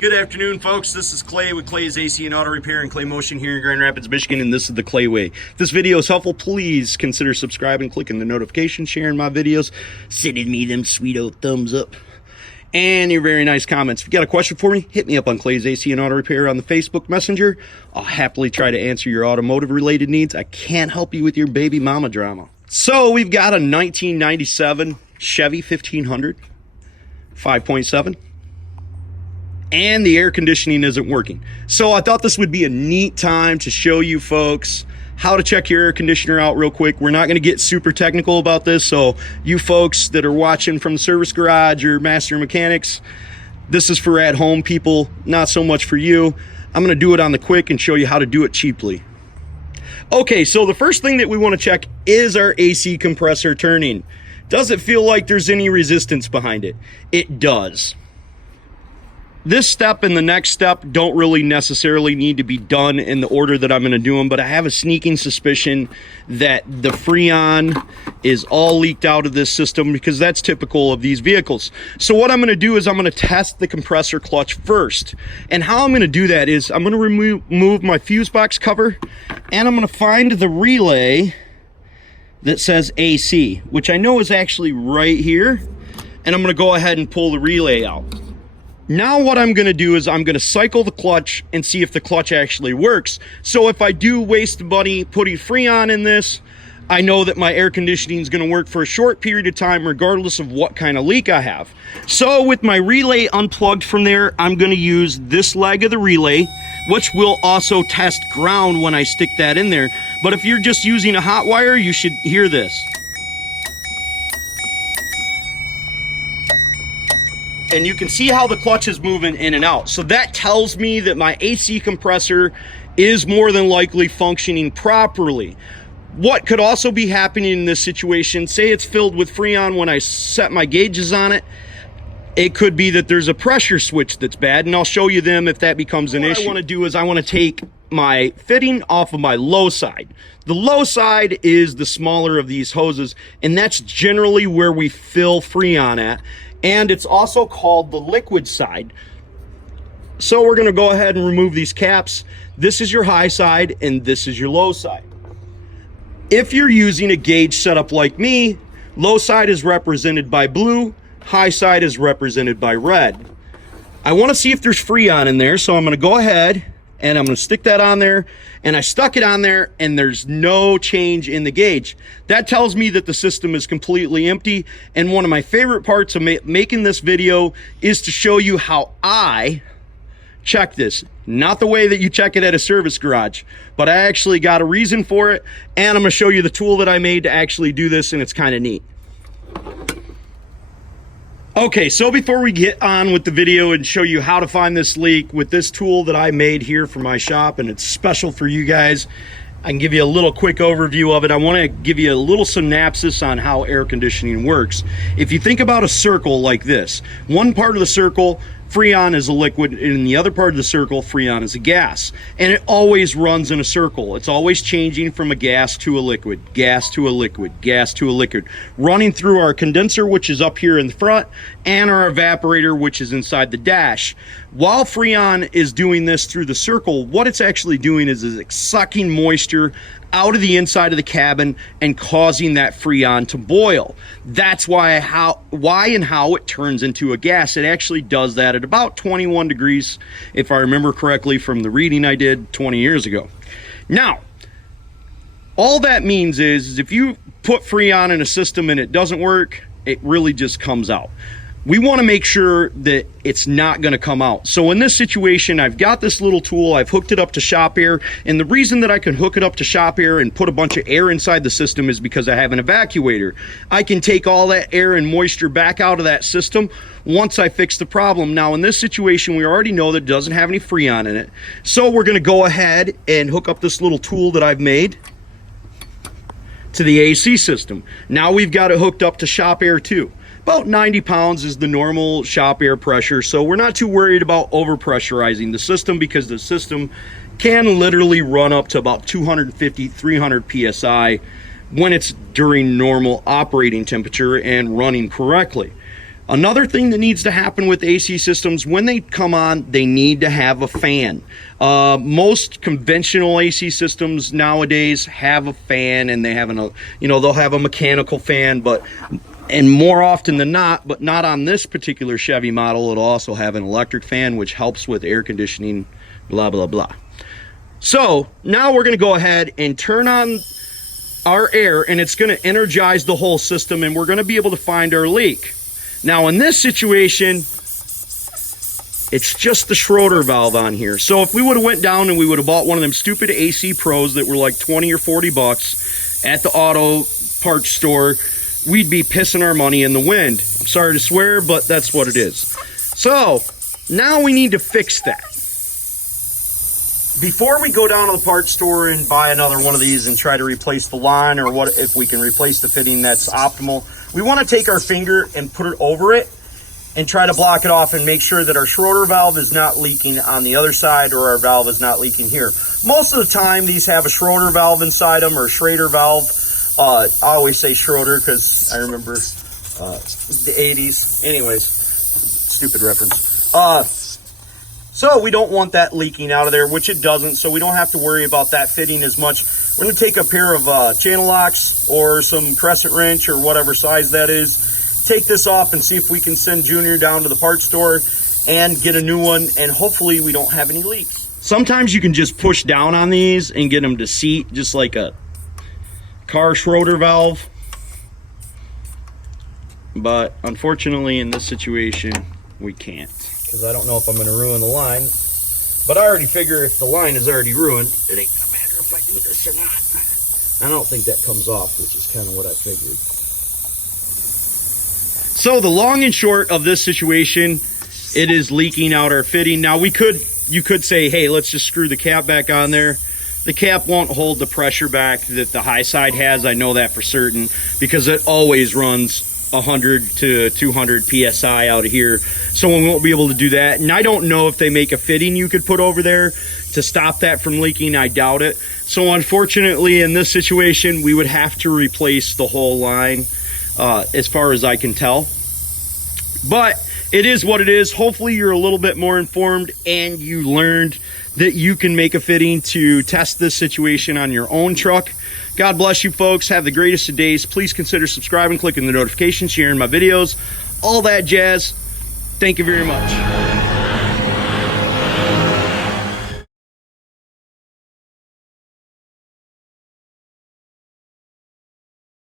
Good afternoon, folks. This is Clay with Clay's AC and Auto Repair and Clay Motion here in Grand Rapids, Michigan, and this is the Clay Way. If this video is helpful, please consider subscribing, clicking the notification, sharing my videos, sending me them sweet old thumbs up, and your very nice comments. If you got a question for me, hit me up on Clay's AC and Auto Repair on the Facebook Messenger. I'll happily try to answer your automotive-related needs. I can't help you with your baby mama drama. So we've got a 1997 Chevy 1500, 5.7. And the air conditioning isn't working. So I thought this would be a neat time to show you folks how to check your air conditioner out real quick. We're not going to get super technical about this, so you folks that are watching from the service garage or master mechanics, this is for at-home people, not so much for you. I'm going to do it on the quick and show you how to do it cheaply. Okay, so the first thing that we want to check is our AC compressor turning. Does it feel like there's any resistance behind it? It does. This step and the next step don't really necessarily need to be done in the order that I'm going to do them, but I have a sneaking suspicion that the Freon is all leaked out of this system because that's typical of these vehicles. So what I'm going to do is I'm going to test the compressor clutch first. And how I'm going to do that is I'm going to remove my fuse box cover, and I'm going to find the relay that says AC, which I know is actually right here, and I'm going to go ahead and pull the relay out. Now what I'm going to do is I'm going to cycle the clutch and see if the clutch actually works. So if I do waste money putting Freon in this, I know that my air conditioning is going to work for a short period of time regardless of what kind of leak I have. So with my relay unplugged from there, I'm going to use this leg of the relay, which will also test ground when I stick that in there. But if you're just using a hot wire, you should hear this. And you can see how the clutch is moving in and out. So that tells me that my AC compressor is more than likely functioning properly. What could also be happening in this situation, say it's filled with Freon when I set my gauges on it, it could be that there's a pressure switch that's bad, and I'll show you them if that becomes an issue. What I want to do is I want to take my fitting off of my low side. The low side is the smaller of these hoses, and that's generally where we fill Freon at. And it's also called the liquid side. So we're going to go ahead and remove these caps. This is your high side and this is your low side. If you're using a gauge setup like me, low side is represented by blue, high side is represented by red. I want to see if there's Freon in there, so I'm going to go ahead and I'm going to stick that on there, and I stuck it on there and there's no change in the gauge. That tells me that the system is completely empty. And one of my favorite parts of making this video is to show you how I check this. Not the way that you check it at a service garage, but I actually got a reason for it, and I'm going to show you the tool that I made to actually do this, and it's kind of neat. Okay, so before we get on with the video and show you how to find this leak with this tool that I made here for my shop, and it's special for you guys, I can give you a little quick overview of it. I want to give you a little synopsis on how air conditioning works. If you think about a circle like this, one part of the circle, Freon is a liquid, and in the other part of the circle, Freon is a gas. And it always runs in a circle. It's always changing from a gas to a liquid, gas to a liquid, gas to a liquid, running through our condenser, which is up here in the front, and our evaporator, which is inside the dash. While Freon is doing this through the circle, what it's actually doing is it's sucking moisture out of the inside of the cabin and causing that Freon to boil. That's why and how it turns into a gas. It actually does that at about 21 degrees, if I remember correctly from the reading I did 20 years ago. Now, all that means is if you put Freon in a system and it doesn't work, it really just comes out. We want to make sure that it's not going to come out. So in this situation, I've got this little tool. I've hooked it up to shop air. And the reason that I can hook it up to shop air and put a bunch of air inside the system is because I have an evacuator. I can take all that air and moisture back out of that system once I fix the problem. Now in this situation, we already know that it doesn't have any Freon in it. So we're going to go ahead and hook up this little tool that I've made to the AC system. Now we've got it hooked up to shop air too. About 90 pounds is the normal shop air pressure, so we're not too worried about overpressurizing the system because the system can literally run up to about 250, 300 PSI when it's during normal operating temperature and running correctly. Another thing that needs to happen with AC systems, when they come on, they need to have a fan. Most conventional AC systems nowadays have a fan, and they have they'll have a mechanical fan, and more often than not, but not on this particular Chevy model, it'll also have an electric fan, which helps with air conditioning, blah, blah, blah. So now we're gonna go ahead and turn on our air, and it's gonna energize the whole system, and we're gonna be able to find our leak. Now in this situation, it's just the Schroeder valve on here. So if we would have went down and we would have bought one of them stupid AC Pros that were like 20 or 40 bucks at the auto parts store, we'd be pissing our money in the wind. I'm sorry to swear, but that's what it is. So now we need to fix that. Before we go down to the parts store and buy another one of these and try to replace the line, or what if we can replace the fitting that's optimal, we want to take our finger and put it over it and try to block it off and make sure that our Schroeder valve is not leaking on the other side, or our valve is not leaking here. Most of the time these have a Schroeder valve inside them, or a Schrader valve. I always say Schroeder because I remember the 80s. Anyways, stupid reference. So we don't want that leaking out of there, which it doesn't, so we don't have to worry about that fitting as much. We're going to take a pair of channel locks or some crescent wrench or whatever size that is, take this off and see if we can send Junior down to the parts store and get a new one, and hopefully we don't have any leaks. Sometimes you can just push down on these and get them to seat, just like a car Schroeder valve. But unfortunately in this situation, we can't. Because I don't know if I'm going to ruin the line. But I already figure if the line is already ruined, it ain't going to matter if I do this or not. I don't think that comes off, which is kind of what I figured. So the long and short of this situation, it is leaking out our fitting. Now you could say, hey, let's just screw the cap back on there. The cap won't hold the pressure back that the high side has. I know that for certain, because it always runs 100 to 200 psi out of here, so we won't be able to do that. And I don't know if they make a fitting you could put over there to stop that from leaking. I doubt it. So unfortunately in this situation we would have to replace the whole line, as far as I can tell. But it is what it is. Hopefully you're a little bit more informed and you learned that you can make a fitting to test this situation on your own truck. God bless you folks. Have the greatest of days. Please consider subscribing, clicking the notifications, sharing my videos, all that jazz. Thank you very much.